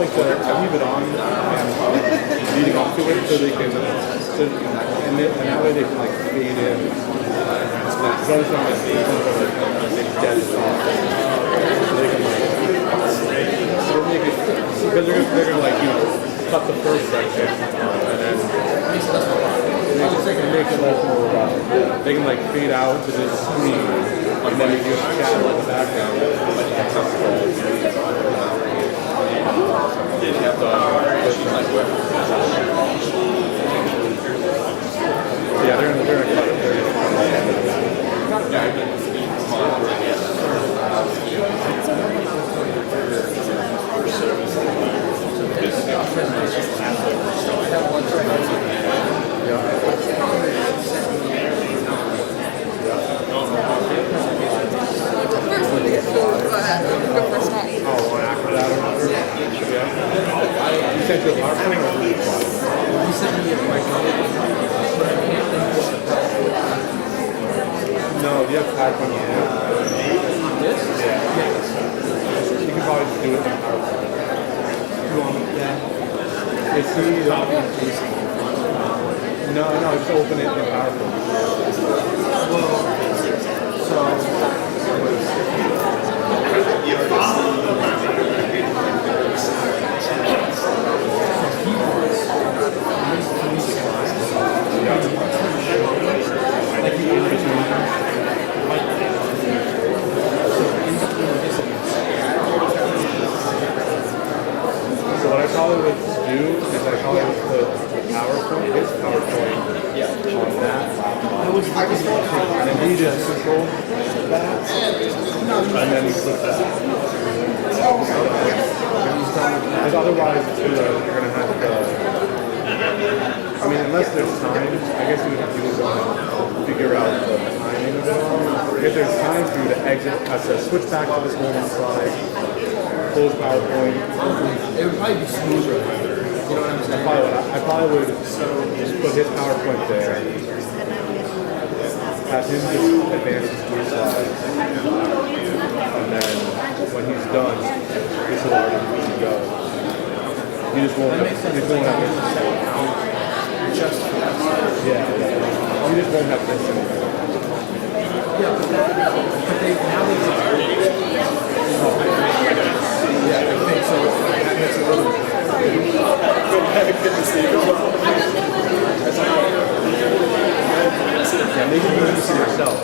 like to leave it on and leading up to it so they can, and that way they can like fade in. Because I was trying to fade in dead spot. So they can like, make it, because they're gonna like, cut the first section and then make it like more, they can like fade out to this screen and then you just shadow in the background. Yeah, they're gonna cut it. No, do you have PowerPoint on this? Yeah. You can probably just do it in PowerPoint. Is he No, just open it in PowerPoint. Well, so what I probably would do is I probably would put his PowerPoint on that and then he just control that and then he flip that. Because otherwise you're going to have to, I mean, unless there's time, I guess you would have to figure out the timing of it. If there's time for you to exit, switch back to this one slide, close PowerPoint. It would probably be smoother. You know what I'm saying? I probably would just put his PowerPoint there, have him just advance his three slides, and then when he's done, this will already be to go. You just won't have this. Yeah. You just won't have this anymore. Yeah, but now they yeah, I think so. That's a little bit. Yeah, maybe you need to see yourself.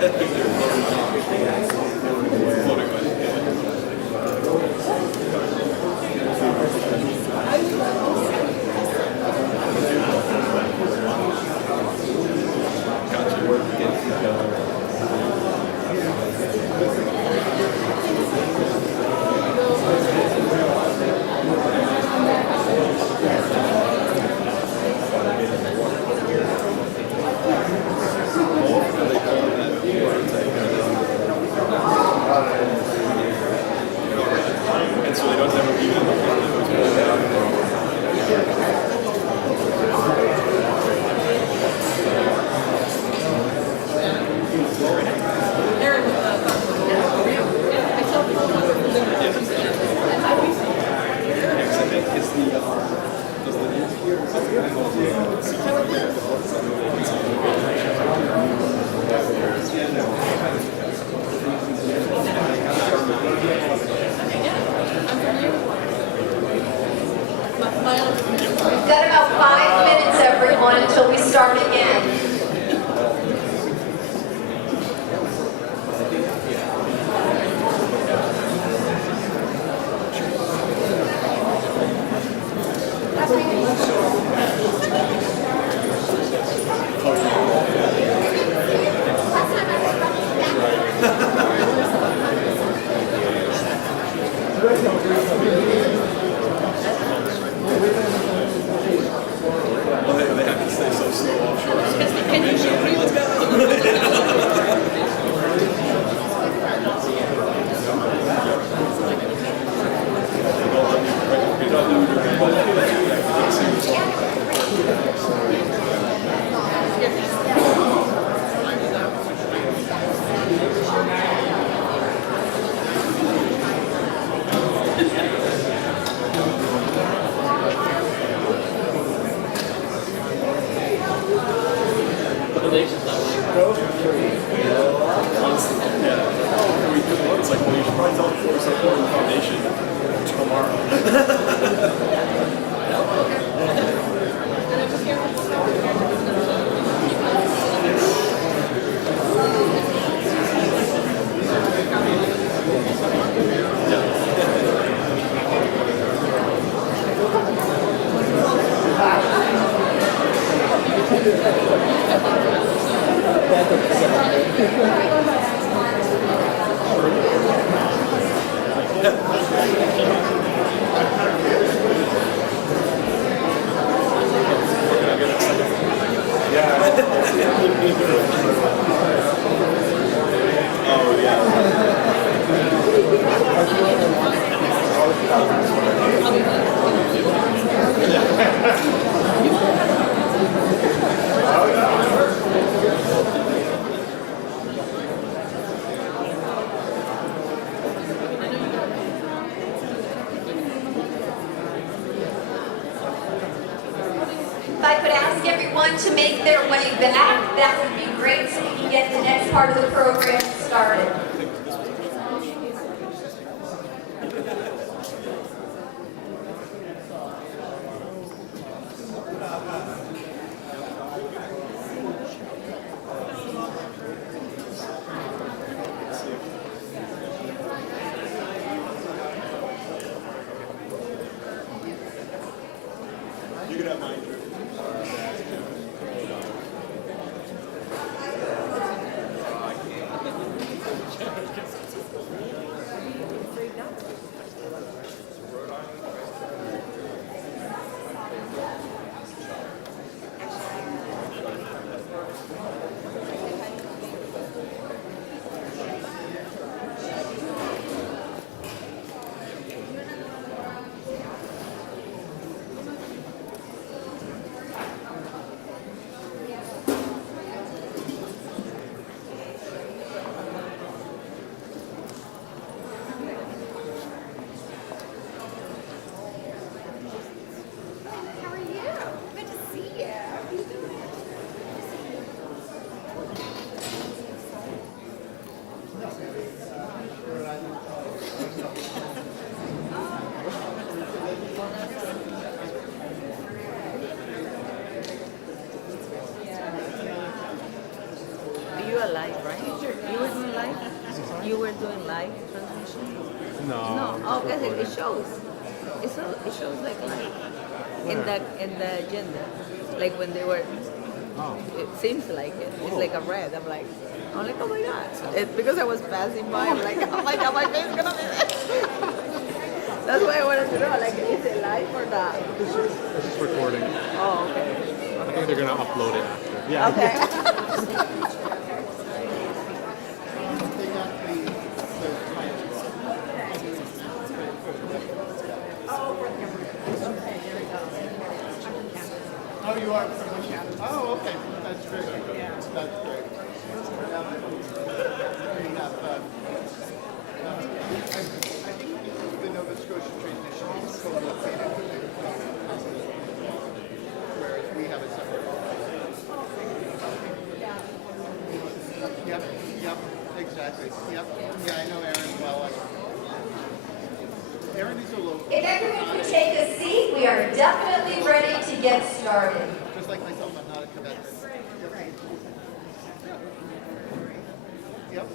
We've got about 5 minutes, everyone, until we start again. If I could ask everyone to make their way back, that would be great so we can get the next part of the program started. You can have mine. doing live transmission? No. No. just Oh, because recording. it shows. It shows like live in the agenda, like when they were. Oh. It seems like it. It's like a red. I'm like, oh my god. It's because I was passing by. I'm like, oh my god, my face is gonna be there. That's why I wanted to know. Like, is it live or not? It's just recording. Oh, okay. I think they're gonna upload it after. Yeah. Okay. Oh, you are? Oh, okay. That's great. Yeah. That's great. I think the Nova Scotia transmission is co-located whereas we have a separate office. Yep, exactly. Yep. Yeah, I know Aaron well. Aaron is a local. If everyone would take a seat, we are definitely ready to get started. Just like myself, I'm not a Quebecer. Yep.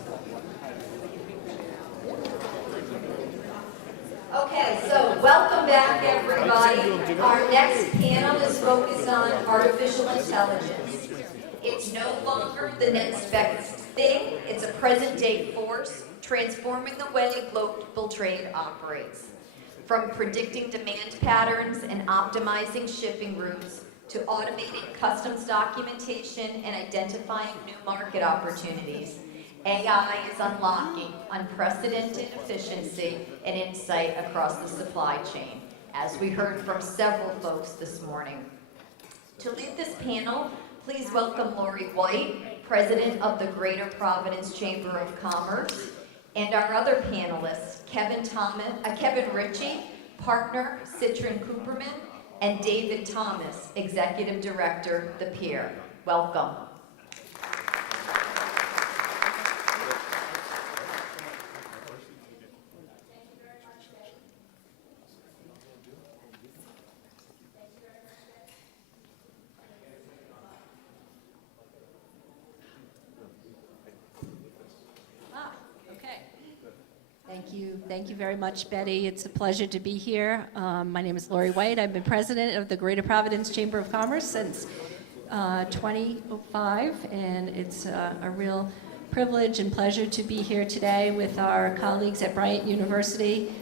Okay, so welcome back, everybody. Our next panel is focused on artificial intelligence. It's no longer the next best thing. It's a present-day force transforming the way global trade operates. From predicting demand patterns and optimizing shipping routes to automating customs documentation and identifying new market opportunities, AI is unlocking unprecedented efficiency and insight across the supply chain, as we heard from several folks this morning. To lead this panel, please welcome Lori White, President of the Greater Providence Chamber of Commerce, and our other panelists, Kevin Ritchie, Partner, Citron Cooperman, and David Thomas, Executive Director, The Pier. Welcome. Thank you very much, Betty. It's a pleasure to be here. My name is Lori White. I've been president of the Greater Providence Chamber of Commerce since 2005, and it's a real privilege and pleasure to be here today with our colleagues at Bryant University,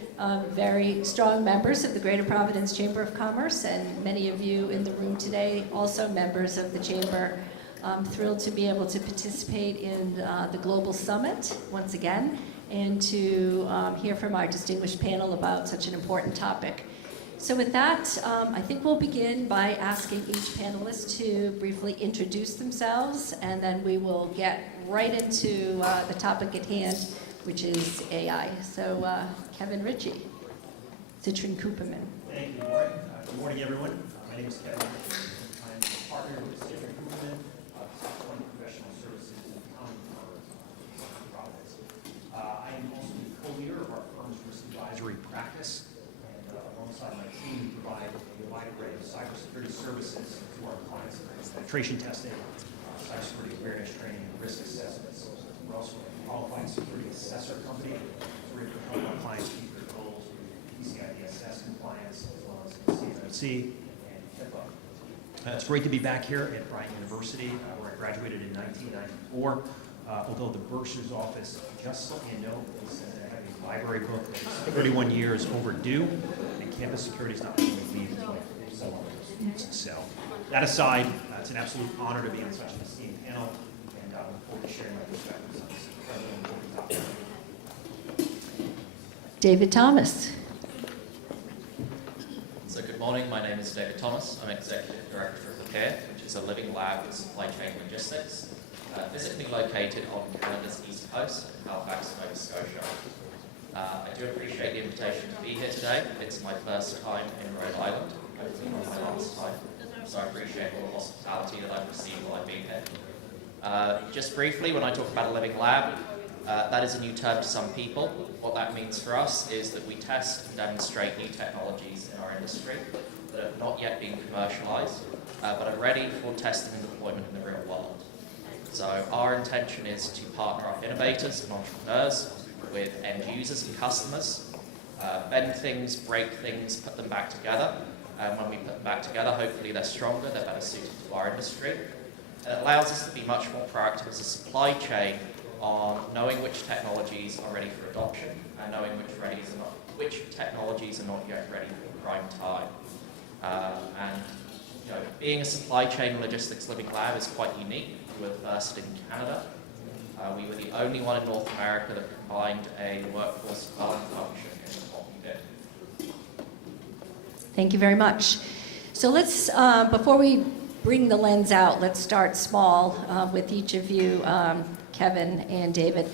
very strong members of the Greater Providence Chamber of Commerce, and many of you in the room today also members of the Chamber. I'm thrilled to be able to participate in the Global Summit once again, and to hear from our distinguished panel about such an important topic. So with that, I think we'll begin by asking each panelist to briefly introduce themselves, and then we will get right into the topic at hand, which is AI. So Kevin Ritchie, Citron Cooperman. Thank you, Lauren. Good morning, everyone. My name is Kevin Ritchie. I'm a partner with Citron Cooperman, professional services and accounting firm in Providence. I am also the co-leader of our firm's risk advisory practice, and alongside my team, we provide a wide array of cybersecurity services to our clients, penetration testing, cybersecurity awareness training, and risk assessments. We're also a qualified security assessor company, so we're able to help our clients keep their goals with PCI DSS compliance, as well as CMMC and HIPAA. It's great to be back here at Bryant University, where I graduated in 1994. Although the bursar's office, just so you know, is I have a library book that is 31 years overdue, and campus security is not going to leave until so long. So, that aside, it's an absolute honor to be on such an esteemed panel, and I look forward to sharing my perspectives on this incredibly important topic. David Thomas. So good morning, my name is David Thomas. I'm Executive Director of the PIR, which is a living lab in supply chain logistics, physically located on Canada's East Coast in Halifax, Nova Scotia. I do appreciate the invitation to be here today. It's my first time in Rhode Island, hopefully not my last time, so I appreciate all the hospitality that I've received while I've been here. Just briefly, when I talk about a living lab, that is a new term to some people. What that means for us is that we test and demonstrate new technologies in our industry that have not yet been commercialized, but are ready for testing and deployment in the real world. So our intention is to partner up innovators and entrepreneurs with end users and customers, bend things, break things, put them back together. And when we put them back together, hopefully they're stronger, they're better suited to our industry. And it allows us to be much more proactive as a supply chain on knowing which technologies are ready for adoption and knowing which technologies are not yet ready for prime time. And being a supply chain logistics living lab is quite unique. We were first in Canada. We were the only one in North America that combined a workforce development function in what we did. Thank you very much. So let's, before we bring the lens out, let's start small with each of you, Kevin and David.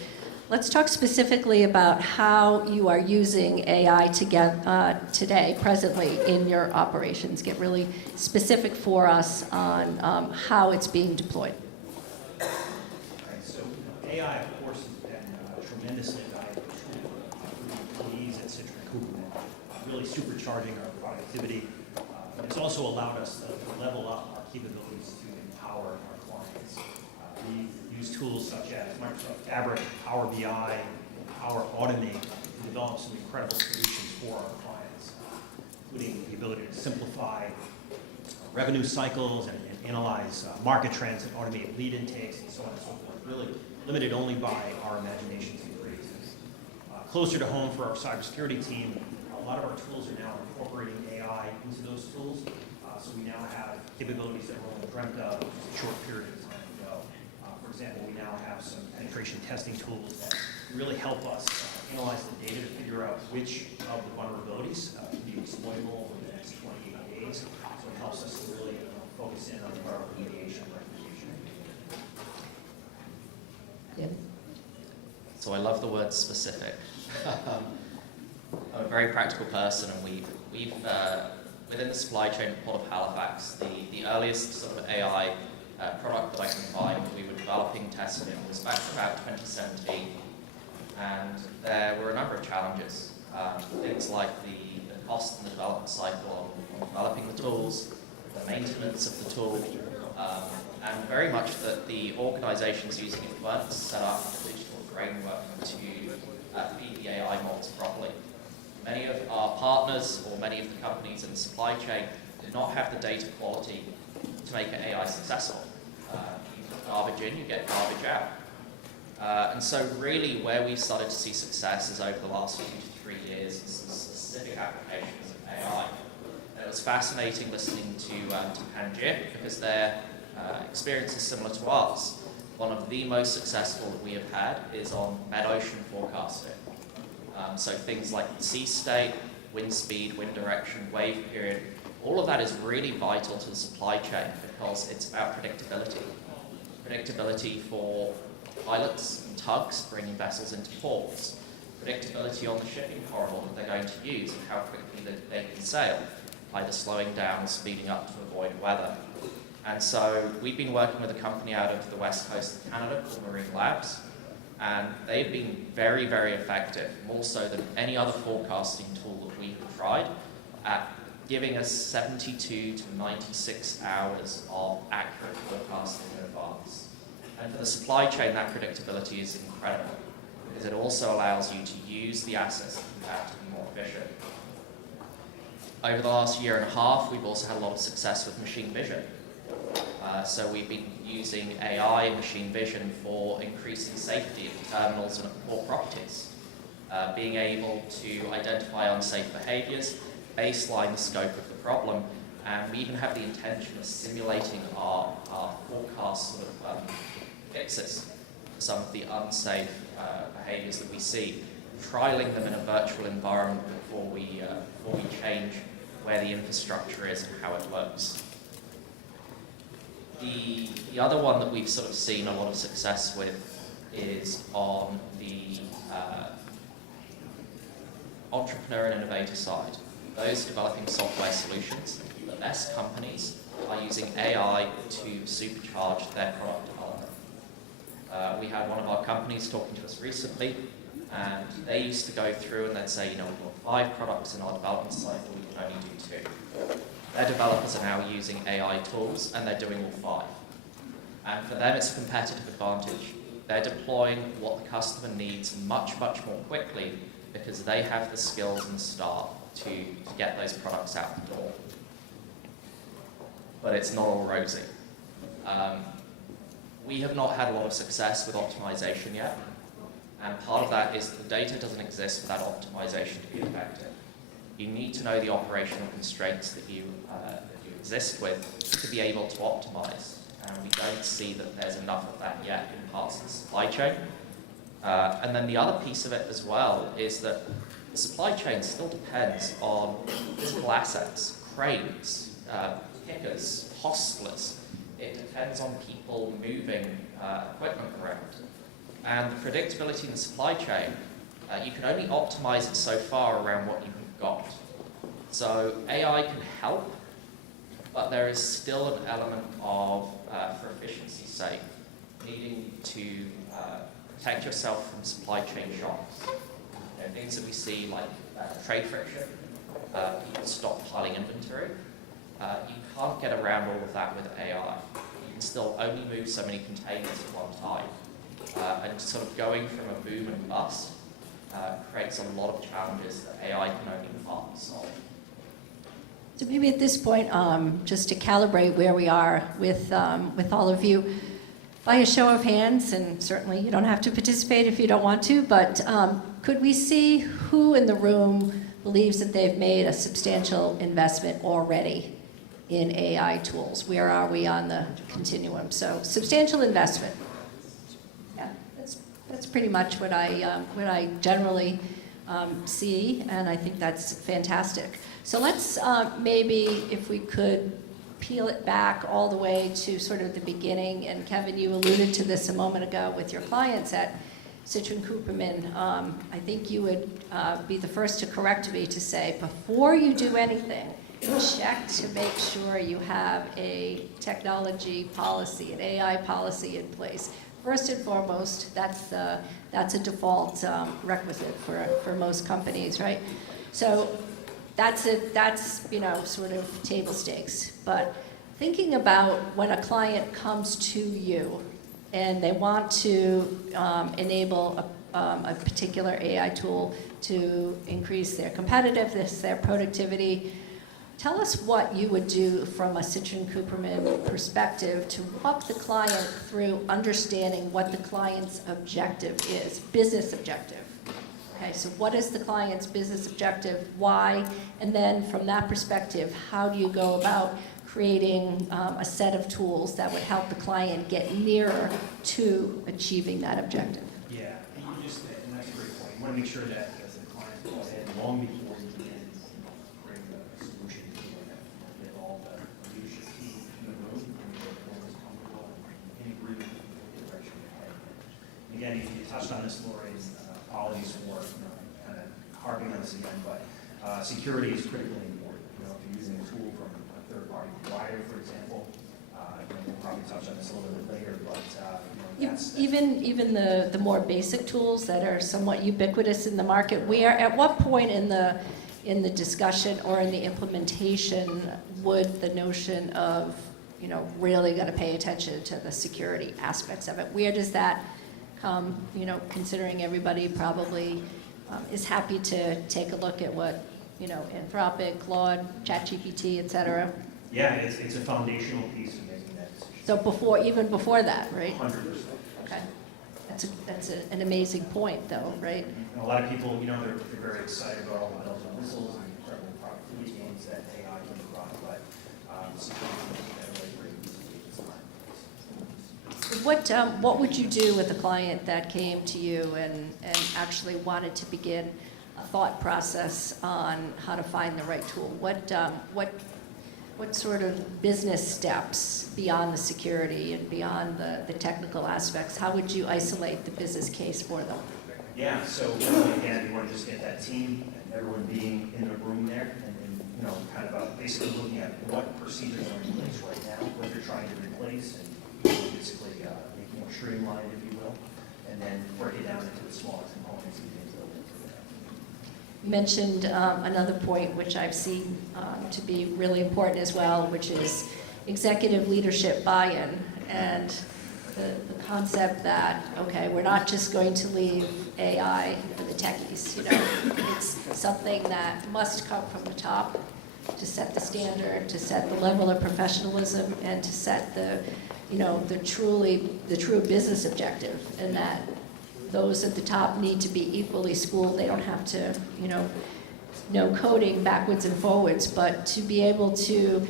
Let's talk specifically about how you are using AI today, presently, in your operations. Get really specific for us on how it's being deployed. So AI, of course, has been tremendously valuable to employees at Citric Cooperman, really supercharging our productivity. It's also allowed us to level up our capabilities to empower our clients. We use tools such as Microsoft Fabric, Power BI, Power Automate to develop some incredible solutions for our clients, including the ability to simplify revenue cycles and analyze market trends and automate lead intakes and so on and so forth, really limited only by our imaginations and creativity. Closer to home for our cybersecurity team, a lot of our tools are now incorporating AI into those tools. So we now have capabilities that were only dreamt of just a short period of time ago. For example, we now have some penetration testing tools that really help us analyze the data to figure out which of the vulnerabilities can be exploitable over the next 28 days. So it helps us to really focus in on our remediation recommendations. Yeah. So I love the word specific. I'm a very practical person, and we've within the supply chain at Port of Halifax, the earliest sort of AI product that I can find we were developing, testing, was back in about 2017, and there were a number of challenges. Things like the cost and the development cycle on developing the tools, the maintenance of the tool, and very much that the organizations using it weren't set up a digital framework to feed the AI models properly. Many of our partners or many of the companies in the supply chain did not have the data quality to make an AI successful. You put garbage in, you get garbage out. And so really where we've started to see success is over the last 2 to 3 years in some specific applications of AI. And it was fascinating listening to Pangaea because their experience is similar to ours. One of the most successful that we have had is on mid-ocean forecasting. So things like sea state, wind speed, wind direction, wave period, all of that is really vital to the supply chain because it's about predictability. Predictability for pilots and tugs bringing vessels into ports. Predictability on the shipping corridor that they're going to use and how quickly they can sail, either slowing down or speeding up to avoid weather. And so we've been working with a company out of the west coast of Canada called Marine Labs, and they've been very, very effective, more so than any other forecasting tool that we have tried, at giving us 72 to 96 hours of accurate forecasting in advance. And for the supply chain, that predictability is incredible, because it also allows you to use the assets that you have to be more efficient. Over the last year and a half, we've also had a lot of success with machine vision. So we've been using AI and machine vision for increasing safety of terminals and at port properties. Being able to identify unsafe behaviors, baseline the scope of the problem, and we even have the intention of simulating our forecast sort of fixes for some of the unsafe behaviors that we see, trialing them in a virtual environment before we change where the infrastructure is and how it works. The other one that we've sort of seen a lot of success with is on the entrepreneur and innovator side. Those developing software solutions, the best companies are using AI to supercharge their product development. We had one of our companies talking to us recently, and they used to go through and they'd say, we've got 5 products in our development cycle, we can only do 2. Their developers are now using AI tools, and they're doing all 5. And for them, it's a competitive advantage. They're deploying what the customer needs much, much more quickly because they have the skills and staff to get those products out the door. But it's not all rosy. We have not had a lot of success with optimization yet, and part of that is the data doesn't exist for that optimization to be effective. You need to know the operational constraints that you exist with to be able to optimize, and we don't see that there's enough of that yet in parts of the supply chain. And then the other piece of it as well is that the supply chain still depends on physical assets, cranes, pickers, hostlers. It depends on people moving equipment around. And the predictability in the supply chain, you can only optimize it so far around what you've got. So AI can help, but there is still an element of, for efficiency's sake, needing to protect yourself from supply chain shocks. You know, things that we see like trade friction, people stockpiling inventory. You can't get around all of that with AI. You can still only move so many containers at one time. And sort of going from a boom and bust creates a lot of challenges that AI can only partly solve. So maybe at this point, just to calibrate where we are with all of you, by a show of hands, and certainly you don't have to participate if you don't want to, but could we see who in the room believes that they've made a substantial investment already in AI tools? Where are we on the continuum? So substantial investment. Yeah, that's pretty much what I generally see, and I think that's fantastic. So let's maybe, if we could, peel it back all the way to sort of the beginning. And Kevin, you alluded to this a moment ago with your clients at Citrin Cooperman. I think you would be the first to correct me to say, before you do anything, check to make sure you have a technology policy, an AI policy in place. First and foremost, that's a default requisite for most companies, right? So that's sort of table stakes. But thinking about when a client comes to you and they want to enable a particular AI tool to increase their competitiveness, their productivity, tell us what you would do from a Citrin Cooperman perspective to walk the client through understanding what the client's objective is, business objective. Okay, so what is the client's business objective, why, and then from that perspective, how do you go about creating a set of tools that would help the client get nearer to achieving that objective? Yeah, and that's a great point. You want to make sure that the client goes ahead long before you begin bring the solution to get all the leadership team in the room and everyone is comfortable and in agreement with the direction you're heading. Again, you touched on this, Lori. Apologies for kind of harping on this again, but security is critically important. If you're using a tool from a third-party provider, for example, we'll probably touch on this a little bit later, but even the more basic tools that are somewhat ubiquitous in the market, at what point in the discussion or in the implementation would the notion of really got to pay attention to the security aspects of it? Where does that come, considering everybody probably is happy to take a look at what, Anthropic, Claude, ChatGPT, et cetera? Yeah, it's a foundational piece of making that decision. So even before that, right? 100%. Okay. That's an amazing point, though, right? And a lot of people, they're very excited about all the bells and whistles and incredible productivity gains that AI can provide, but security is a really great piece of design. What would you do with a client that came to you and actually wanted to begin a thought process on how to find the right tool? What sort of business steps beyond the security and beyond the technical aspects, how would you isolate the business case for them? Yeah, so again, you want to just get that team and everyone being in the room there and kind of basically looking at what procedures are in place right now, what they're trying to replace, and basically make it more streamlined, if you will, and then break it down into the smaller components and things built into that. You mentioned another point which I've seen to be really important as well, which is executive leadership buy-in. And the concept that, okay, we're not just going to leave AI for the techies, you know. It's something that must come from the top to set the standard, to set the level of professionalism, and to set the, you know, the true business objective, and that those at the top need to be equally schooled. They don't have to, you know coding backwards and forwards, but to be able to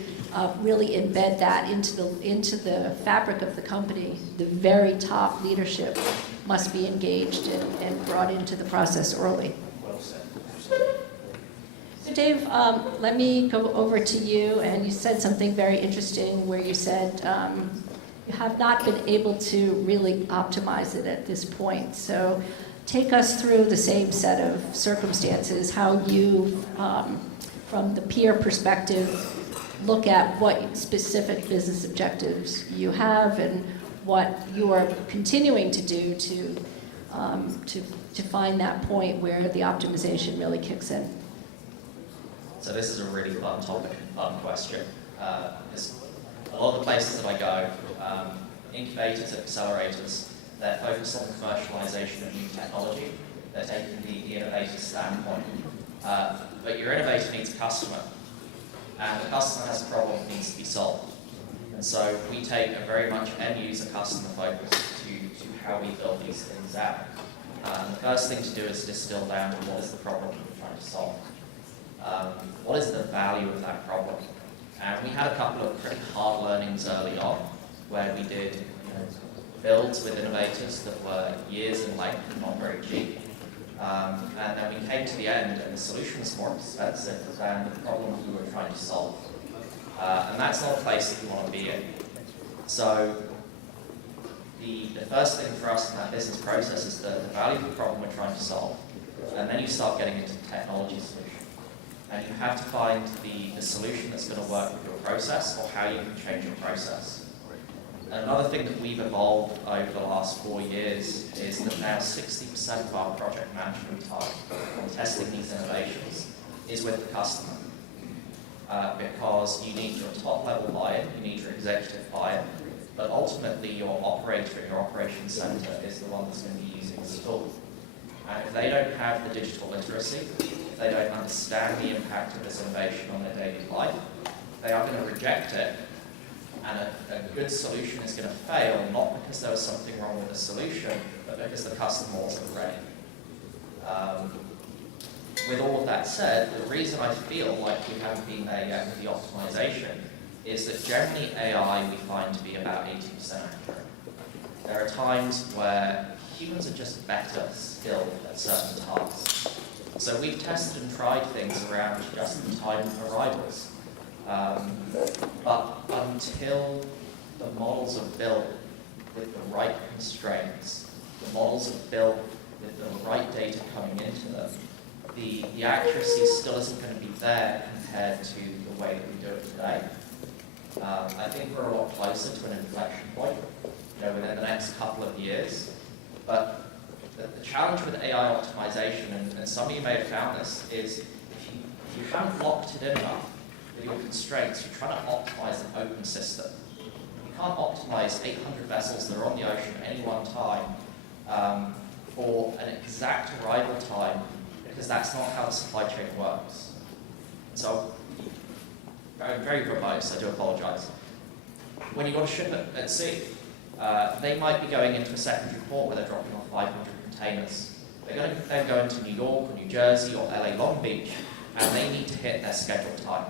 really embed that into the fabric of the company. The very top leadership must be engaged and brought into the process early. Well said. So Dave, let me go over to you, and you said something very interesting where you said you have not been able to really optimize it at this point. So take us through the same set of circumstances, how you, from the peer perspective, look at what specific business objectives you have and what you are continuing to do to find that point where the optimization really kicks in. So this is a really fun topic and fun question. Because a lot of the places that I go, incubators, accelerators, they're focused on the commercialization of new technology. They're taking the innovator standpoint. But your innovator needs a customer, and the customer has a problem that needs to be solved. And so we take a very much end-user customer focus to how we build these things out. And the first thing to do is distill down to what is the problem we're trying to solve. What is the value of that problem? And we had a couple of pretty hard learnings early on, where we did builds with innovators that were years in length and not very cheap. And then we came to the end, and the solution was more expensive than the problem we were trying to solve. And that's not a place that you want to be in. So the first thing for us in that business process is the value of the problem we're trying to solve. And then you start getting into the technology solution. And you have to find the solution that's going to work with your process, or how you can change your process. Another thing that we've evolved over the last 4 years is that now 60% of our project management time on testing these innovations is with the customer. Because you need your top level buy-in, you need your executive buy-in, but ultimately your operator in your operations center is the one that's going to be using this tool. And if they don't have the digital literacy, if they don't understand the impact of this innovation on their daily life, they are going to reject it. And a good solution is going to fail, not because there was something wrong with the solution, but because the customer wasn't ready. With all of that said, the reason I feel like we haven't been there yet with the optimization is that generally AI we find to be about 80% accurate. There are times where humans are just better skilled at certain tasks. So we've tested and tried things around just-in-time arrivals. But until the models are built with the right constraints, the models are built with the right data coming into them, the accuracy still isn't going to be there compared to the way that we do it today. I think we're a lot closer to an inflection point, within the next couple of years. But the challenge with AI optimization, and some of you may have found this, is if you haven't locked it in enough with your constraints, you're trying to optimize an open system. You can't optimize 800 vessels that are on the ocean at any one time for an exact arrival time, because that's not how the supply chain works. So, very verbose, I do apologize. When you've got a ship at sea, they might be going into a secondary port where they're dropping off 500 containers. They're going to then go into New York or New Jersey or LA Long Beach, and they need to hit their scheduled time.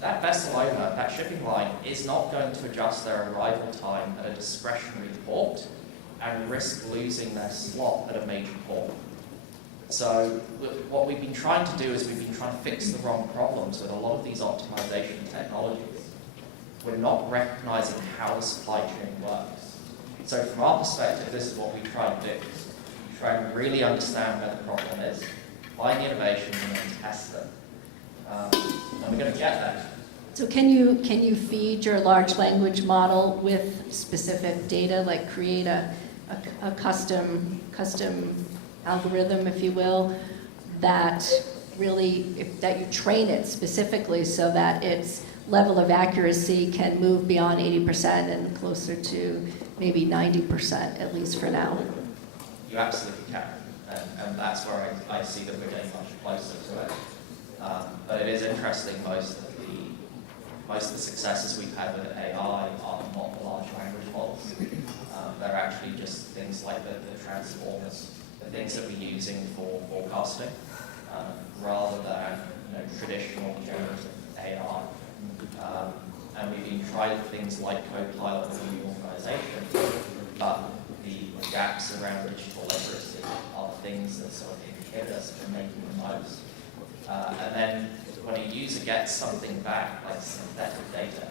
That vessel owner, that shipping line, is not going to adjust their arrival time at a discretionary port and risk losing their slot at a major port. So what we've been trying to do is we've been trying to fix the wrong problems with a lot of these optimization technologies. We're not recognizing how the supply chain works. So from our perspective, this is what we try to do. We try and really understand where the problem is, find the innovations, and then test them. And we're going to get there. So can you feed your large language model with specific data, like create a custom algorithm, if you will, that really, that you train it specifically so that it's level of accuracy can move beyond 80% and closer to maybe 90%, at least for now. You absolutely can, and that's where I see that we're getting much closer to it. But it is interesting, most of the successes we've had with AI are not the large language models. They're actually just things like the transformers, the things that we're using for forecasting, rather than traditional generative AI. And we've been trying things like Copilot for the organization, but the gaps around digital literacy are things that sort of inhibit us from making the most. And then when a user gets something back, like synthetic data,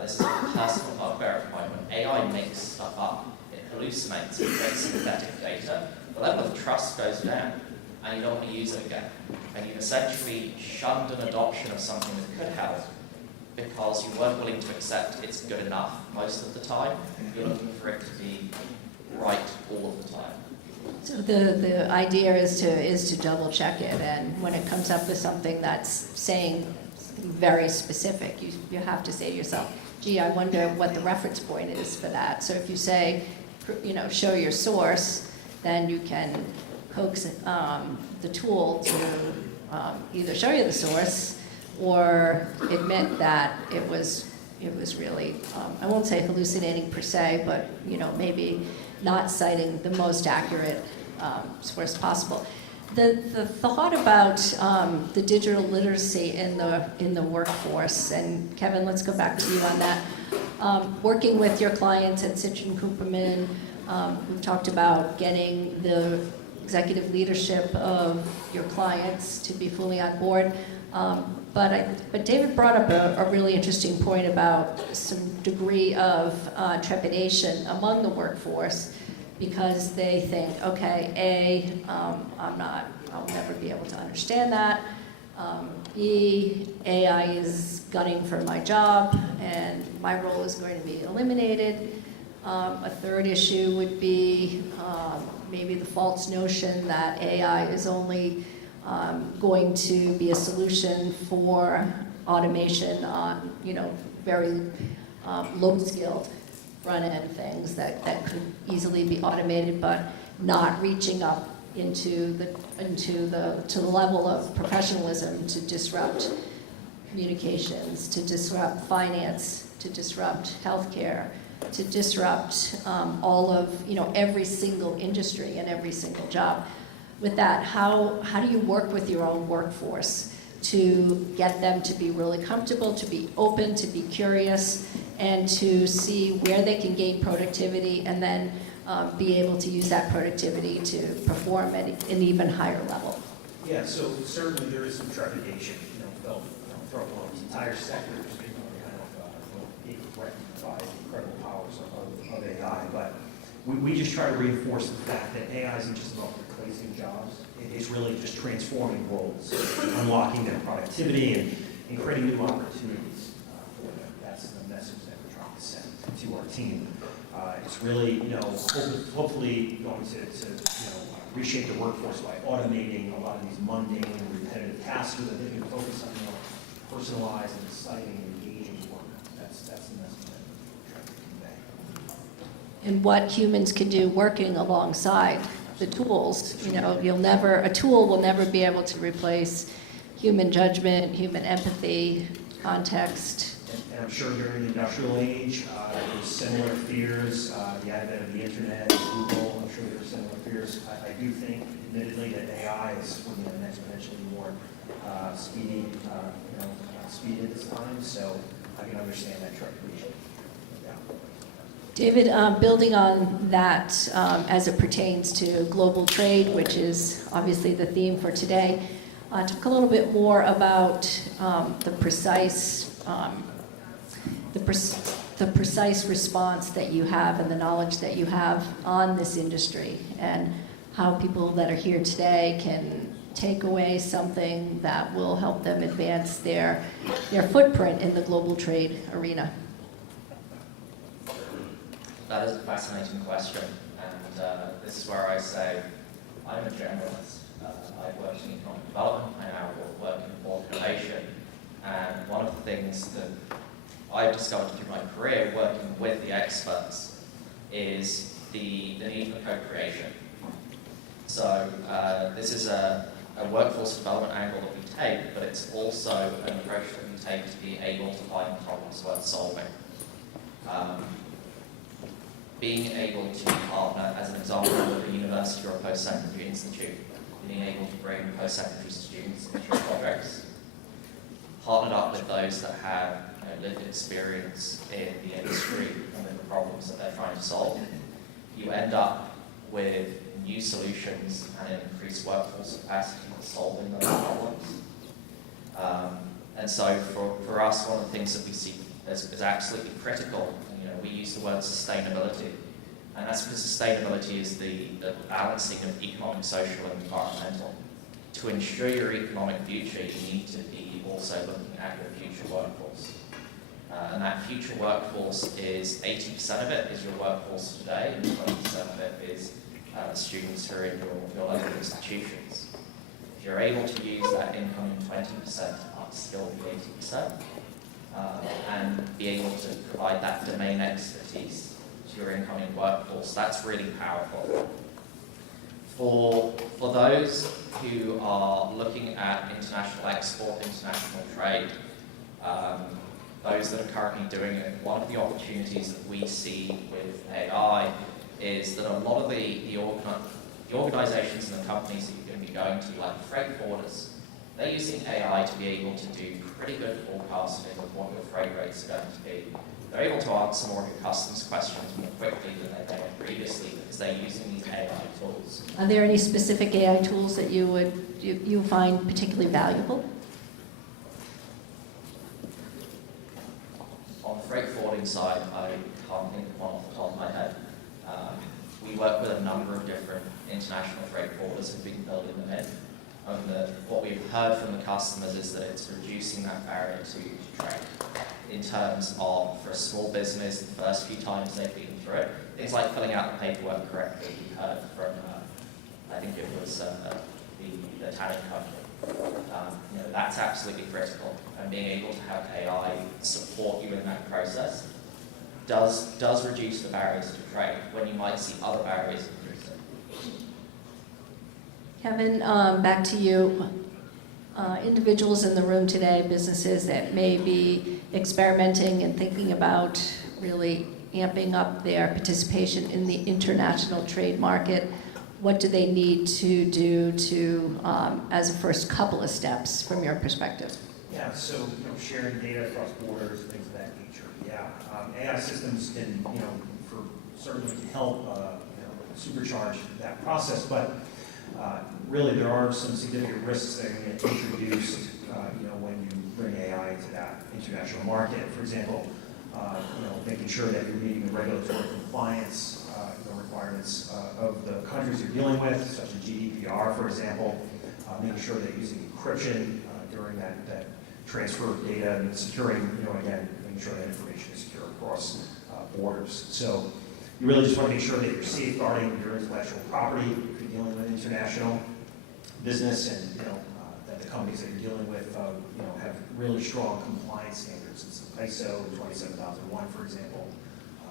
this is a personal bugbear point. When AI makes stuff up, it hallucinates, it creates synthetic data, the level of trust goes down, and you don't want to use it again. And you've essentially shunned an adoption of something that could help because you weren't willing to accept it's good enough most of the time. You're looking for it to be right all of the time. So the idea is to double check it, and when it comes up with something that's saying very specific, you have to say to yourself, gee, I wonder what the reference point is for that. So if you say, show your source, then you can coax the tool to either show you the source or admit that it was really, I won't say hallucinating per se, but maybe not citing the most accurate source possible. The thought about the digital literacy in the workforce, and Kevin, let's go back to you on that. Working with your clients at Citrin Cooperman, we've talked about getting the executive leadership of your clients to be fully on board. But David brought up a really interesting point about some degree of trepidation among the workforce because they think, okay, I'll never be able to understand that. B, AI is gunning for my job and my role is going to be eliminated. A third issue would be maybe the false notion that AI is only going to be a solution for automation on, very low-skilled front-end things that could easily be automated, but not reaching up into the level of professionalism to disrupt communications, to disrupt finance, to disrupt healthcare, to disrupt all of every single industry and every single job. With that, how do you work with your own workforce to get them to be really comfortable, to be open, to be curious, and to see where they can gain productivity and then be able to use that productivity to perform at an even higher level? Yeah, so certainly there is some trepidation, felt throughout the entire sector is being being threatened by the incredible powers of AI. But we just try to reinforce the fact that AI isn't just about replacing jobs. It's really just transforming roles, unlocking their productivity and creating new opportunities for them. That's the message that we're trying to send to our team. It's really, hopefully going to reshape the workforce by automating a lot of these mundane and repetitive tasks so that they can focus on personalized and exciting and engaging work. That's the message that we're trying to convey. And what humans can do working alongside the tools. A tool will never be able to replace human judgment, human empathy, context. And I'm sure during the industrial age, there were similar fears, the advent of the internet, Google, I'm sure there were similar fears. I do think, admittedly, that AI is swinging at an exponentially more speed at this time, so I can understand that trepidation. Yeah. David, building on that as it pertains to global trade, which is obviously the theme for today, talk a little bit more about the precise response that you have and the knowledge that you have on this industry, and how people that are here today can take away something that will help them advance their footprint in the global trade arena. That is a fascinating question, and this is where I say I'm a generalist. I've worked in economic development, I now work in formulation, And one of the things that I've discovered through my career working with the experts is the need for co-creation. So this is a workforce development angle that we take, but it's also an approach that we take to be able to find problems worth solving. Being able to partner, as an example, with a university or a post-secondary institute, being able to bring post-secondary students into your projects, partnered up with those that have lived experience in the industry and in the problems that they're trying to solve, you end up with new solutions and an increased workforce capacity for solving those problems. And so for us, one of the things that we see as absolutely critical, we use the word sustainability. And that's because sustainability is the balancing of economic, social, and environmental. To ensure your economic future, you need to be also looking at your future workforce. And that future workforce is 80% of it is your workforce today, and 20% of it is students who are in your local institutions. If you're able to use that incoming 20% to upskill the 80%, and be able to provide that domain expertise to your incoming workforce, that's really powerful. For those who are looking at international export, international trade, those that are currently doing it, one of the opportunities that we see with AI is that a lot of the organizations and the companies that you're going to be going to, like freight forwarders, they're using AI to be able to do pretty good forecasting of what your freight rates are going to be. They're able to answer more of your customs questions more quickly than they did previously because they're using these AI tools. Are there any specific AI tools that you find particularly valuable? On the freight forwarding side, I can't think of one off the top of my head. We work with a number of different international freight forwarders who've been building them in. And what we've heard from the customers is that it's reducing that barrier to trade in terms of, for a small business, the first few times they've been through it, things like filling out the paperwork correctly. We heard from, I think it was the talent company. That's absolutely critical, and being able to have AI support you in that process does reduce the barriers to trade when you might see other barriers increasing. Kevin, back to you. Individuals in the room today, businesses that may be experimenting and thinking about really amping up their participation in the international trade market, what do they need to do to, as a first couple of steps from your perspective? Yeah, so sharing data across borders, things of that nature. Yeah, AI systems can, certainly can help, supercharge that process, but really there are some significant risks that are going to get introduced, when you bring AI into that international market. For example, making sure that you're meeting the regulatory compliance requirements of the countries you're dealing with, such as GDPR, for example, making sure that you're using encryption during that transfer of data and securing, again, making sure that information is secure across borders. So you really just want to make sure that you're safeguarding your intellectual property if you're dealing with international business, and that the companies that you're dealing with, have really strong compliance standards. It's ISO 27001, for example.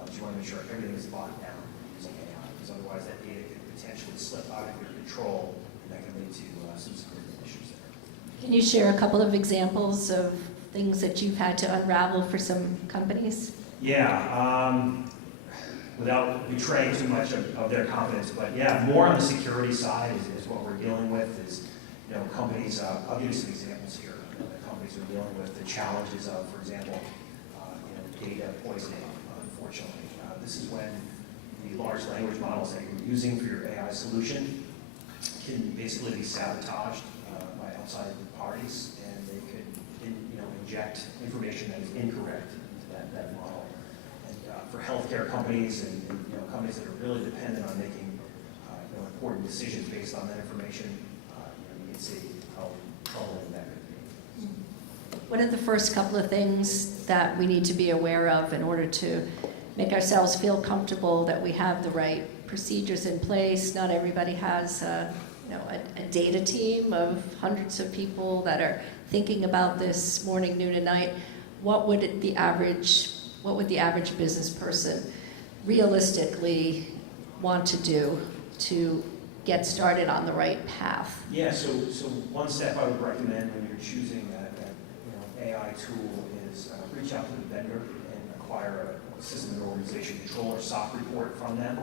But you want to make sure everything is locked down using AI, because otherwise that data could potentially slip out of your control, and that can lead to some significant issues there. Can you share a couple of examples of things that you've had to unravel for some companies? Yeah, without betraying too much of their confidence, but yeah, more on the security side is what we're dealing with. Is companies. I'll give you some examples here. The companies are dealing with the challenges of, for example, data poisoning. Unfortunately, this is when the large language models that you're using for your AI solution can basically be sabotaged by outside parties, and they could inject information that is incorrect into that model. And for healthcare companies and companies that are really dependent on making important decisions based on that information, you can see how troubling that could be. What are the first couple of things that we need to be aware of in order to make ourselves feel comfortable that we have the right procedures in place? Not everybody has a data team of hundreds of people that are thinking about this morning, noon, and night, what would the average business person realistically want to do to get started on the right path? Yeah, so one step I would recommend when you're choosing that AI tool is reach out to the vendor and acquire a system and organization control or SOC report from them.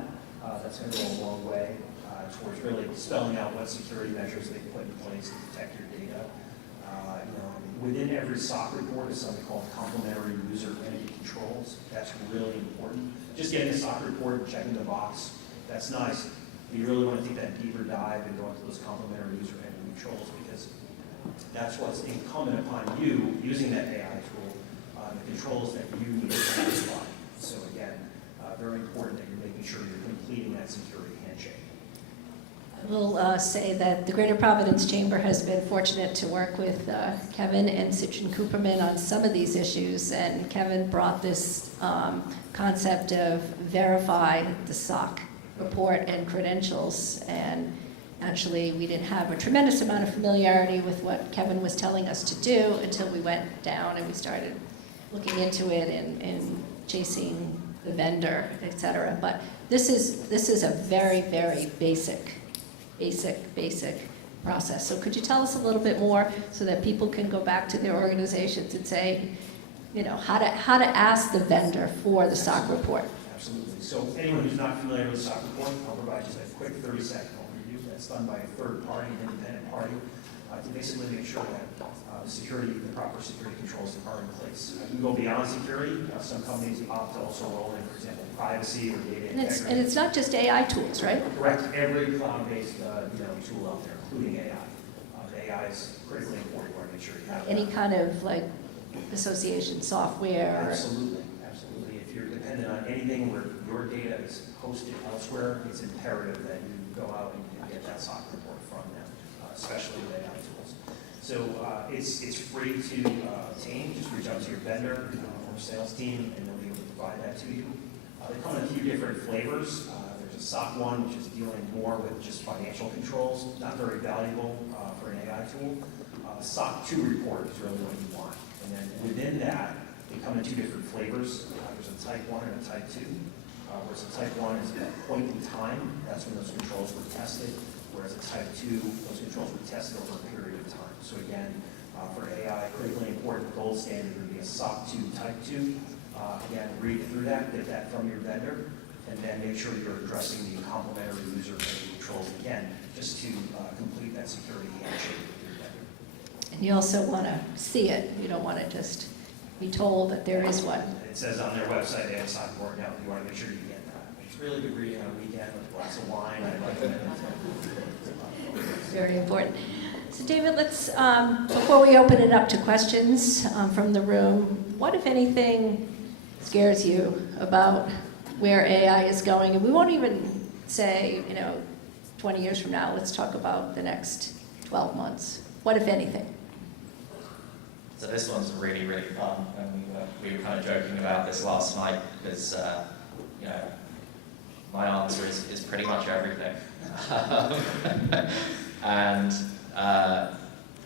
That's going to go a long way towards really spelling out what security measures they put in place to protect your data. Within every SOC report is something called complementary user entity controls. That's really important. Just getting a SOC report, checking the box, that's nice. But you really want to take that deeper dive and go into those complementary user entity controls, because that's what's incumbent upon you using that AI tool, the controls that you need to satisfy. So again, very important that you're making sure you're completing that security handshake. I will say that the Greater Providence Chamber has been fortunate to work with Kevin and Citrin Cooperman on some of these issues, and Kevin brought this concept of verify the SOC report and credentials, and actually we didn't have a tremendous amount of familiarity with what Kevin was telling us to do until we went down and we started looking into it and chasing the vendor, etc. But this is a very, very basic process. So could you tell us a little bit more so that people can go back to their organizations and say, how to ask the vendor for the SOC report? Absolutely. So anyone who's not familiar with the SOC report, I'll provide just a quick 30-second overview. That's done by a third party, an independent party, to basically make sure that the proper security controls are in place. You can go beyond security. Some companies opt to also roll in, for example, privacy or data integrity. And it's not just AI tools, right? Correct. Every cloud-based tool out there, including AI. AI is critically important. You want to make sure you have Any that. kind of like association software. Absolutely. If you're dependent on anything where your data is hosted elsewhere, it's imperative that you go out and get that SOC report from them, especially with AI tools. So it's free to obtain. Just reach out to your vendor or sales team, and they'll be able to provide that to you. They come in a few different flavors. There's a SOC 1, which is dealing more with just financial controls, not very valuable for an AI tool. SOC 2 report is really what you want. And then within that, they come in two different flavors. There's a type 1 and a type 2. Whereas a type 1 is at a point in time, that's when those controls were tested. Whereas a type 2, those controls were tested over a period of time. So again, for AI, critically important gold standard would be a SOC 2 type 2. Again, read through that, get that from your vendor, and then make sure you're addressing the complementary user controls again, just to complete that security handshake with your vendor. And you also want to see it. You don't want to just be told that there is one. It says on their website they have a SOC report now. You want to make sure you get that. It's really good reading on a weekend with a glass of wine. I recommend it. Very important. So David, let's, before we open it up to questions from the room, what, if anything, scares you about where AI is going? And we won't even say, 20 years from now, let's talk about the next 12 months. What, if anything? So this one's really, really fun, and we were kind of joking about this last night because, my answer is pretty much everything. And,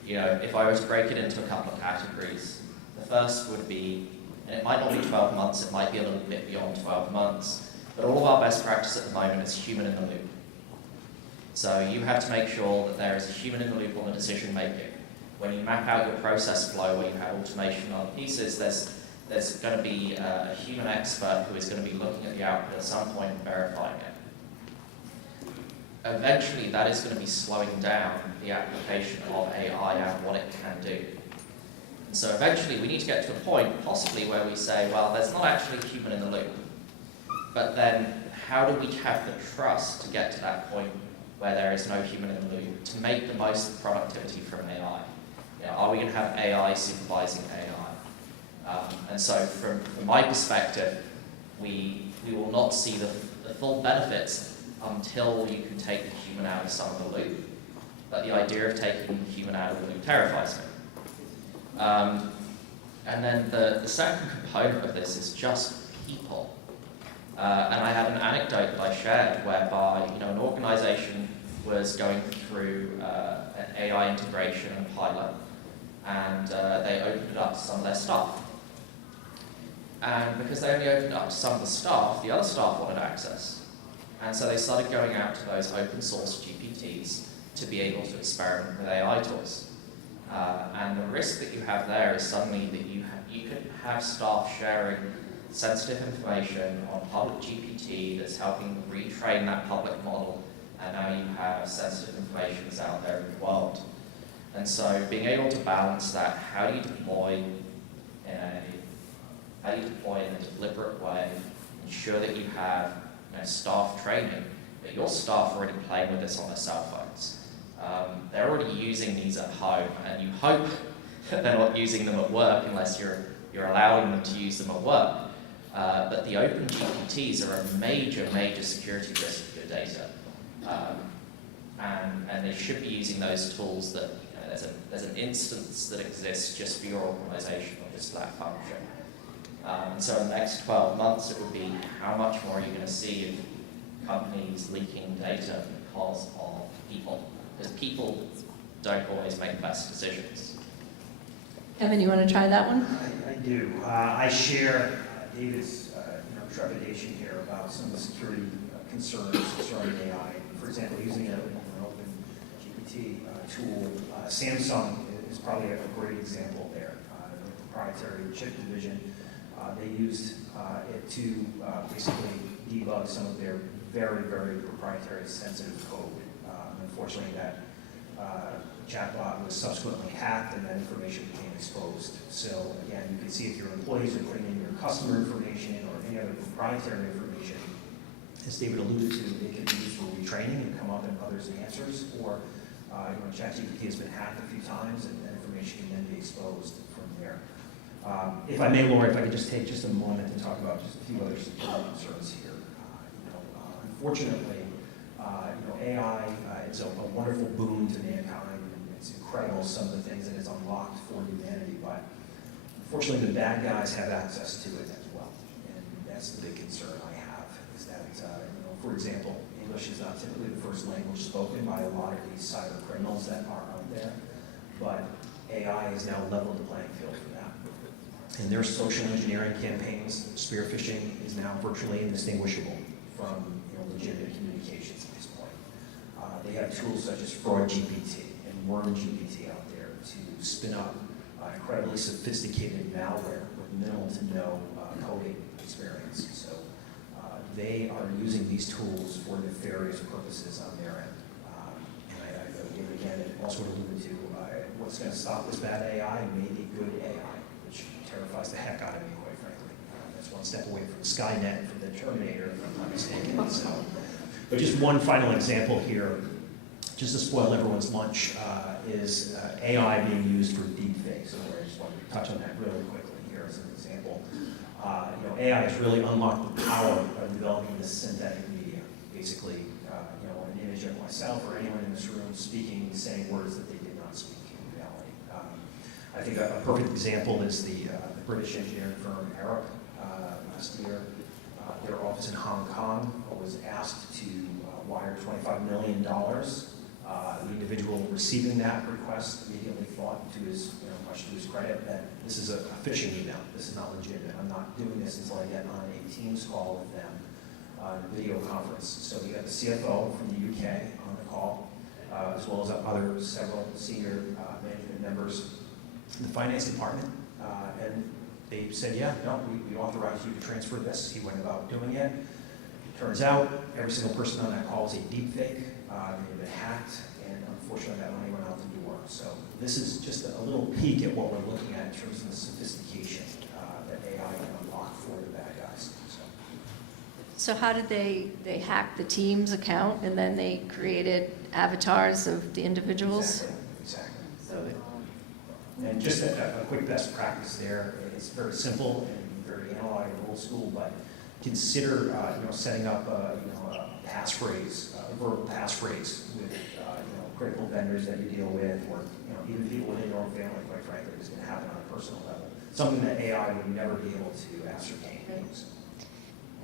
if I were to break it into a couple of categories, the first would be, and it might not be 12 months, it might be a little bit beyond 12 months, but all of our best practice at the moment is human in the loop. So you have to make sure that there is a human in the loop on the decision making. When you map out your process flow, where you have automation on pieces, there's going to be a human expert who is going to be looking at the output at some point and verifying it. Eventually, that is going to be slowing down the application of AI and what it can do. And so eventually, we need to get to a point, possibly, where we say, well, there's not actually a human in the loop. But then, how do we have the trust to get to that point where there is no human in the loop to make the most of productivity from AI? Are we going to have AI supervising AI? And so from my perspective, we will not see the full benefits until you can take the human out of some of the loop. But the idea of taking the human out of the loop terrifies me. And then the second component of this is just people. And I have an anecdote that I shared whereby an organization was going through an AI integration and pilot, and they opened it up to some of their staff. And because they only opened it up to some of the other staff wanted access. And so they started going out to those open source GPTs to be able to experiment with AI tools. And the risk that you have there is suddenly that you could have staff sharing sensitive information on public GPT that's helping retrain that public model, and now you have sensitive information that's out there in the world. And so being able to balance that, how do you deploy in a deliberate way, ensure that you have staff training, but your staff are already playing with this on their cell phones. They're already using these at home, and you hope that they're not using them at work unless you're allowing them to use them at work. But the open GPTs are a major, major security risk for your data. And they should be using those tools that, there's an instance that exists just for your organization or just for that function. So in the next 12 months, it would be how much more are you going to see of companies leaking data because of people? Because people don't always make the best decisions. Evan, you want to try that one? I do. I share David's trepidation here about some of the security concerns surrounding AI. For example, using an open GPT tool, Samsung is probably a great example there. The proprietary chip division, they used it to basically debug some of their very, very proprietary sensitive code. Unfortunately, that chatbot was subsequently hacked and that information became exposed. So again, you can see if your employees are putting in your customer information or any other proprietary information, as David alluded to, it can be used for retraining and come up in others' answers, or ChatGPT has been hacked a few times and that information can then be exposed from there. If I may, Laura, if I could just take just a moment to talk about just a few other security concerns here. Unfortunately, AI is a wonderful boon to mankind, and it's incredible some of the things that it's unlocked for humanity, but unfortunately the bad guys have access to it as well, and that's the big concern I have, is that, for example, English is not typically the first language spoken by a lot of these cyber criminals that are out there, but AI has now leveled the playing field for that. And their social engineering campaigns, spear phishing, is now virtually indistinguishable from legitimate communications at this point. They have tools such as Fraud GPT and Worm GPT out there to spin up incredibly sophisticated malware with minimal to no coding experience. So they are using these tools for nefarious purposes on their end. And again, it also alluded to what's going to stop this bad AI may be good AI, which terrifies the heck out of me, quite frankly. That's one step away from Skynet, from the Terminator, if I'm not mistaken. So, but just one final example here, just to spoil everyone's lunch, is AI being used for deepfakes. So I just want to touch on that really quickly here as an example. AI has really unlocked the power of developing this synthetic media. Basically, an image of myself or anyone in this room speaking, saying words that they did not speak in reality. I think a perfect example is the British engineering firm Arup. Last year, their office in Hong Kong was asked to wire $25 million. The individual receiving that request immediately thought, to his, much to his credit, that this is a phishing email. This is not legitimate. I'm not doing this until I get on a Teams call with them, video conference. So we got the CFO from the UK on the call, as well as several senior management members in the finance department, and they said, yeah, no, we authorize you to transfer this. He went about doing it. Turns out, every single person on that call is a deep fake. They had been hacked, and unfortunately that money went out the door. So this is just a little peek at what we're looking at in terms of the sophistication that AI can unlock for the bad guys. So how did they hack the team's account and then they created avatars of the individuals? Exactly. And just a quick best practice there. It's very simple and very analog and old school, but consider setting up a passphrase, a verbal passphrase with critical vendors that you deal with, or even people within your own family. Quite frankly, it's going to happen on a personal level. Something that AI would never be able to ascertain.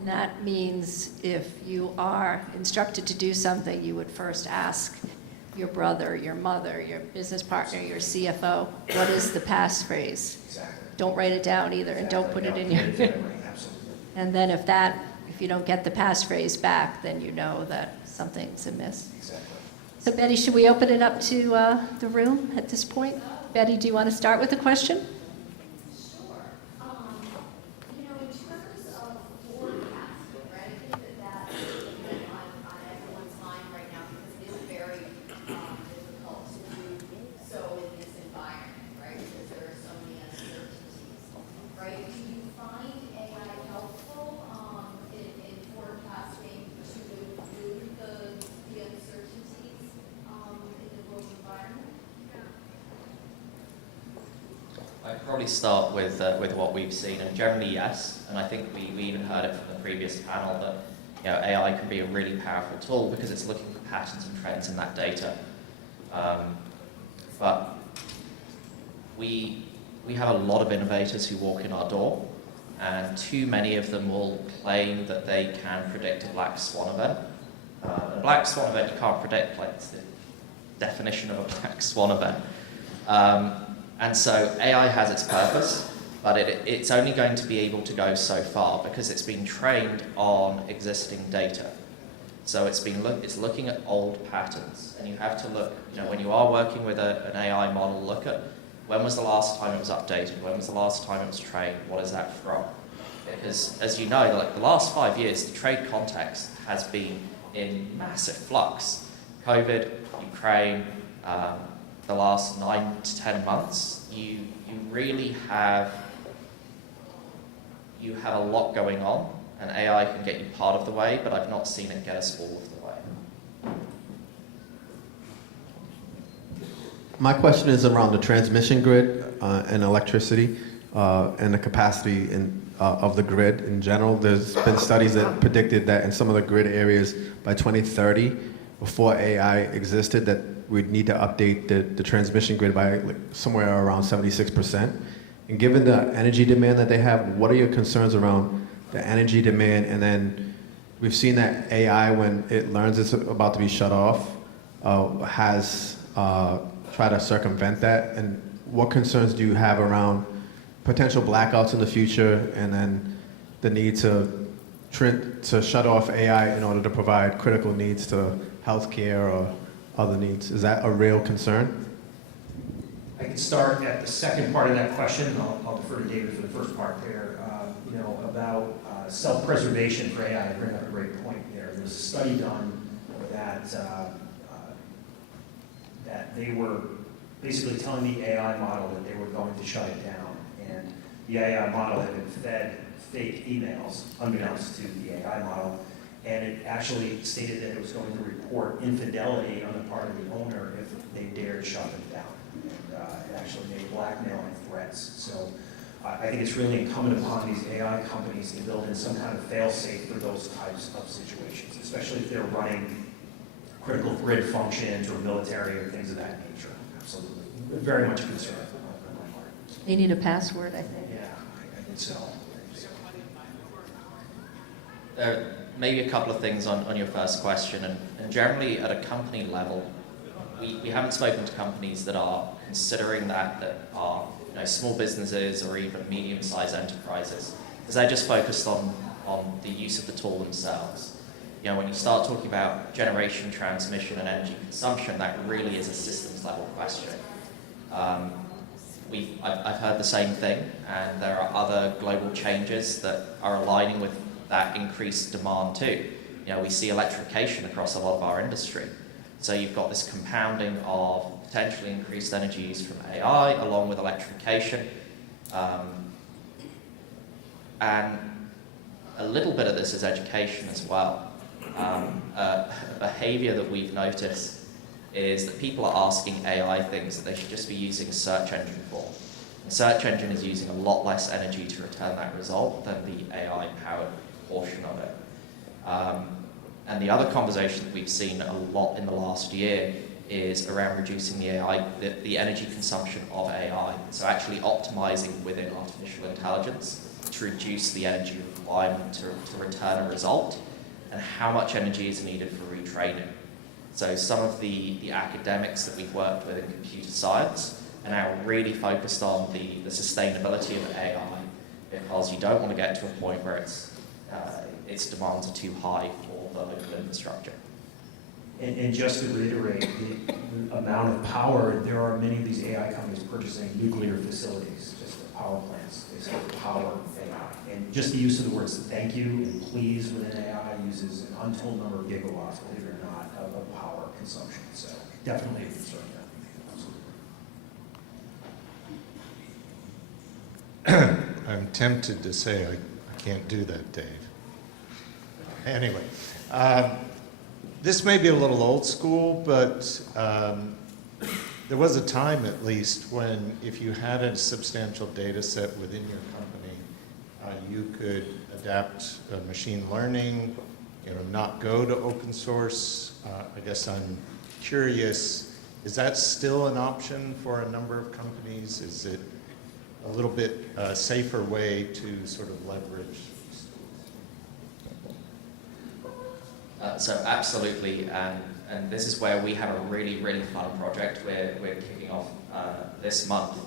And that means if you are instructed to do something, you would first ask your brother, your mother, your business partner, your CFO, what is the passphrase? Exactly. Don't write it down either, and don't put it in your... Absolutely. And then if you don't get the passphrase back, then you know that something's amiss. Exactly. So Betty, should we open it up to the room at this point? Betty, do you want to start with a question? Sure. You know, in terms of forecasting, right, I think that is on everyone's mind right now because it is very difficult to do so in this environment, right, because there are so many uncertainties, right? Do you find AI helpful in forecasting to include the uncertainties in the global environment? I'd probably start with what we've seen, and generally yes, and I think we even heard it from the previous panel that AI can be a really powerful tool because it's looking for patterns and trends in that data. But we have a lot of innovators who walk in our door, and too many of them will claim that they can predict a black swan event. A black swan event you can't predict, like it's the definition of a black swan event. And so AI has its purpose, but it's only going to be able to go so far because it's been trained on existing data. So it's looking at old patterns, and you have to look, when you are working with an AI model, look at when was the last time it was updated, when was the last time it was trained, what is that from? Because as you know, like the last 5 years, the trade context has been in massive flux. COVID, Ukraine, the last 9 to 10 months, you really have a lot going on, and AI can get you part of the way, but I've not seen it get us all of the way. My question is around the transmission grid and electricity and the capacity of the grid in general. There's been studies that predicted that in some of the grid areas by 2030, before AI existed, that we'd need to update the transmission grid by somewhere around 76%. And given the energy demand that they have, what are your concerns around the energy demand? And then we've seen that AI, when it learns it's about to be shut off, has tried to circumvent that. And what concerns do you have around potential blackouts in the future, and then the need to shut off AI in order to provide critical needs to healthcare or other needs? Is that a real concern? I can start at the second part of that question. I'll defer to David for the first part there. About self-preservation for AI. I bring up a great point there. There's a study done that they were basically telling the AI model that they were going to shut it down, and the AI model had been fed fake emails unbeknownst to the AI model, and it actually stated that it was going to report infidelity on the part of the owner if they dared shut it down. And it actually made blackmailing threats. So I think it's really incumbent upon these AI companies to build in some kind of fail-safe for those types of situations, especially if they're running critical grid functions or military or things of that nature. Absolutely. Very much a concern on my part. They need a password, I think. Yeah, I think so. There maybe a couple of things on your first question, and generally at a company level, we haven't spoken to companies that are considering that are small businesses or even medium-sized enterprises, because they're just focused on the use of the tool themselves. When you start talking about generation, transmission, and energy consumption, that really is a systems level question. I've heard the same thing, and there are other global changes that are aligning with that increased demand too. We see electrification across a lot of our industry. So you've got this compounding of potentially increased energy use from AI along with electrification. And a little bit of this is education as well. A behavior that we've noticed is that people are asking AI things that they should just be using a search engine for. The search engine is using a lot less energy to return that result than the AI-powered portion of it. And the other conversation that we've seen a lot in the last year is around reducing the energy consumption of AI. So actually optimizing within artificial intelligence. to reduce the energy requirement to return a result, and how much energy is needed for retraining. So some of the academics that we've worked with in computer science are now really focused on the sustainability of AI, because you don't want to get to a point where its demands are too high for the local infrastructure. And just to reiterate the amount of power, there are many of these AI companies purchasing nuclear facilities, just the power plants, basically power AI. And just the use of the words thank you and please within AI uses an untold number of gigawatts, believe it or not, of power consumption. So definitely a concern there. I'm tempted to say I can't do that, Dave. Anyway, this may be a little old school, but there was a time at least when if you had a substantial data set within your company, you could adapt machine learning, not go to open source. I guess I'm curious, is that still an option for a number of companies? Is it a little bit safer way to sort of leverage? So absolutely, and this is where we have a really, really fun project we're kicking off this month,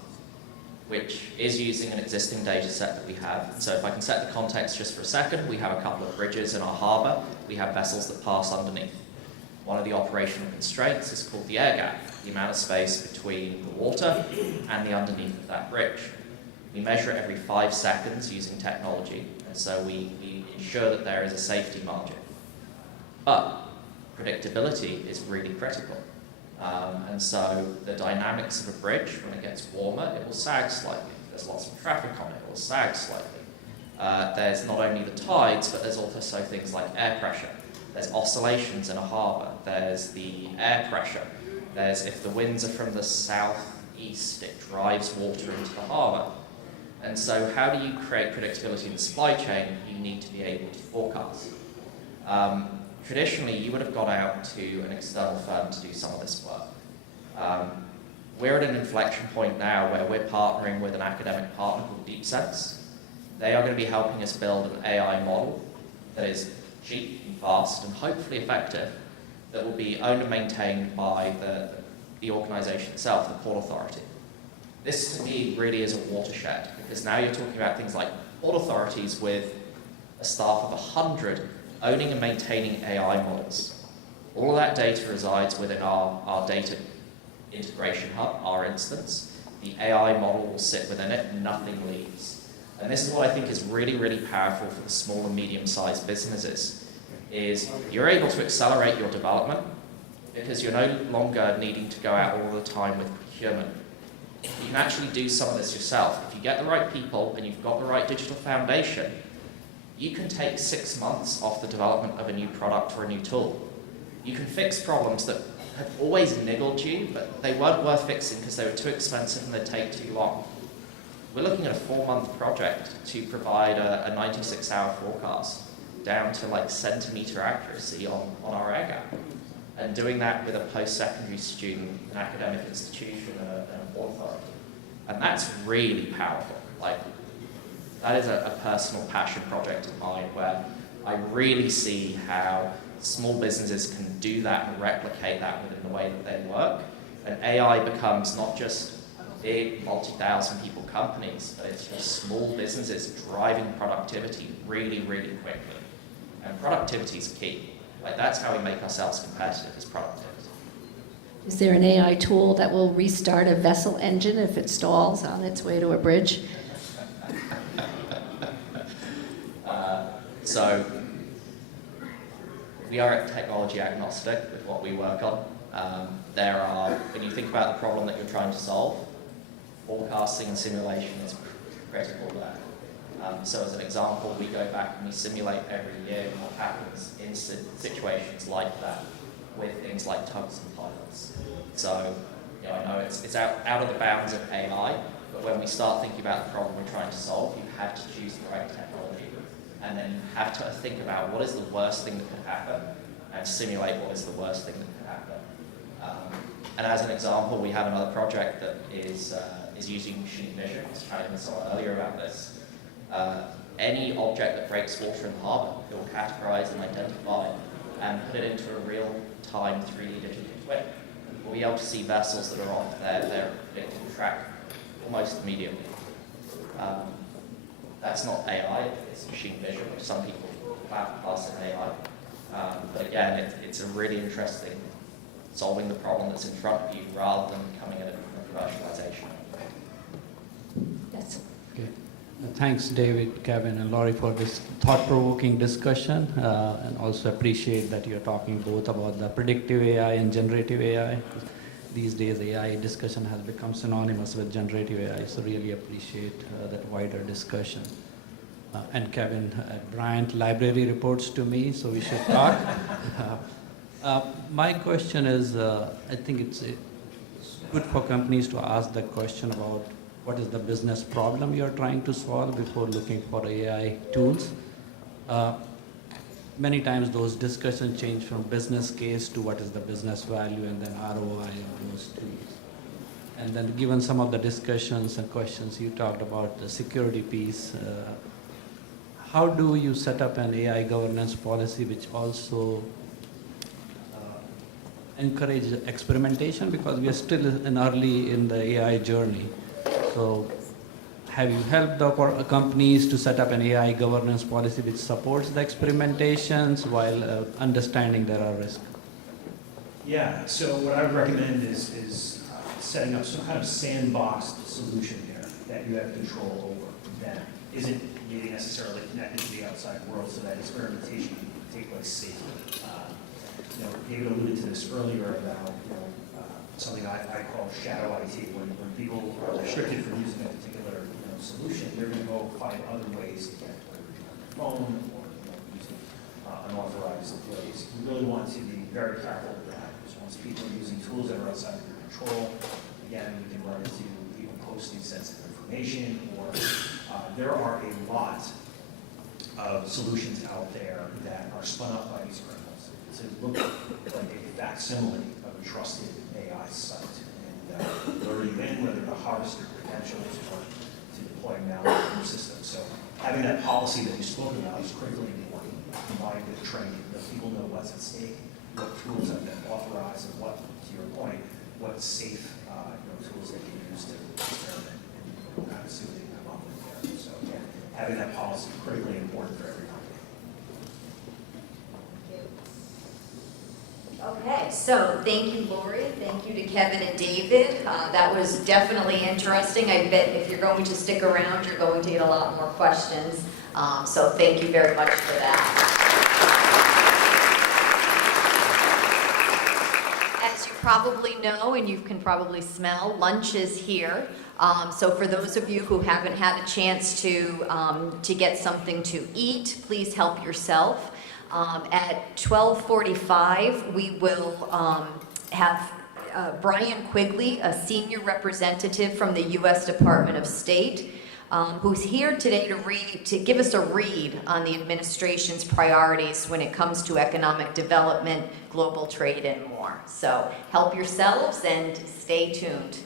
which is using an existing data set that we have. So if I can set the context just for a second, we have a couple of bridges in our harbour. We have vessels that pass underneath. One of the operational constraints is called the air gap, the amount of space between the water and the underneath of that bridge. We measure it every 5 seconds using technology, and so we ensure that there is a safety margin. But predictability is really critical. And so the dynamics of a bridge, when it gets warmer, it will sag slightly. If there's lots of traffic on it, it will sag slightly. There's not only the tides, but there's also things like air pressure. There's oscillations in a harbour. There's the air pressure. There's if the winds are from the southeast, it drives water into the harbour. And so how do you create predictability in the supply chain? You need to be able to forecast. Traditionally, you would have gone out to an external firm to do some of this work. We're at an inflection point now where we're partnering with an academic partner called DeepSense. They are going to be helping us build an AI model that is cheap and fast and hopefully effective, that will be owned and maintained by the organization itself, the Port Authority. This, to me, really is a watershed, because now you're talking about things like port authorities with a staff of 100 owning and maintaining AI models. All of that data resides within our data integration hub, our instance. The AI model will sit within it, and nothing leaves. And this is what I think is really, really powerful for the small and medium-sized businesses, is you're able to accelerate your development because you're no longer needing to go out all the time with procurement. You can actually do some of this yourself. If you get the right people and you've got the right digital foundation, you can take 6 months off the development of a new product or a new tool. You can fix problems that have always niggled you, but they weren't worth fixing because they were too expensive and they'd take too long. We're looking at a 4-month project to provide a 96-hour forecast down to like centimetre accuracy on our air gap. And doing that with a post-secondary student, an academic institution, and a port authority. And that's really powerful. Like, that is a personal passion project of mine where I really see how small businesses can do that and replicate that within the way that they work. And AI becomes not just big multi-thousand people companies, but it's just small businesses driving productivity really, really quickly. And productivity is key. Like, that's how we make ourselves competitive, is productivity. Is there an AI tool that will restart a vessel engine if it stalls on its way to a bridge? So we are technology agnostic with what we work on. When you think about the problem that you're trying to solve, forecasting and simulation is critical there. So as an example, we go back and we simulate every year what happens in situations like that with things like tugs and pilots. So I know it's out of the bounds of AI, but when we start thinking about the problem we're trying to solve, you have to choose the right technology. And then you have to think about what is the worst thing that could happen and simulate what is the worst thing that could happen. And as an example, we have another project that is using machine vision. I was telling you earlier about this. Any object that breaks water in the harbour, it will categorise and identify and put it into a real-time 3D digital twin. We'll be able to see vessels that are off their predictable track almost immediately. That's not AI, it's machine vision, which some people class as AI. But again, it's a really interesting solving the problem that's in front of you rather than coming at it from a commercialization. Yes. Okay. Thanks, David, Kevin, and Laurie, for this thought-provoking discussion, and also appreciate that you're talking both about the predictive AI and generative AI. These days, AI discussion has become synonymous with generative AI, so really appreciate that wider discussion. And Kevin, Bryant Library reports to me, so we should talk. My question is, I think it's good for companies to ask the question about what is the business problem you're trying to solve before looking for AI tools. Many times those discussions change from business case to what is the business value and then ROI of those tools. And then given some of the discussions and questions you talked about the security piece, how do you set up an AI governance policy which also encourage experimentation, because we are still early in the AI journey. So have you helped the companies to set up an AI governance policy which supports the experimentations while understanding there are risks? Yeah, so what I would recommend is setting up some kind of sandboxed solution here that you have control over, that isn't really necessarily connected to the outside world, so that experimentation can take place safely. David alluded to this earlier about something I call shadow IT. When people are restricted from using a particular solution, they're going to go find other ways to get it, whether it's on their phone or using unauthorized ways. You really want to be very careful with that, because once people are using tools that are outside of your control, again, you can run into people posting sensitive information, or there are a lot of solutions out there that are spun up by these criminals to look like a facsimile of a trusted AI site, and lure you in, whether to harvest your credentials or to deploy malware in your system. So having that policy that you spoke about is critically important, combined with training, that people know what's at stake, what tools have been authorized, and what, to your point, what safe tools they can use to experiment and kind of see what they can come up with there. So again, having that policy is critically important for every company. Okay, so thank you, Lori. Thank you to Kevin and David. That was definitely interesting. I bet if you're going to stick around, you're going to get a lot more questions. So thank you very much for that. As you probably know, and you can probably smell, lunch is here. So for those of you who haven't had a chance to get something to eat, please help yourself. At 12:45, we will have Brian Quigley, a senior representative from the U.S. Department of State, who's here today to give us a read on the administration's priorities when it comes to economic development, global trade, and more. So help yourselves and stay tuned.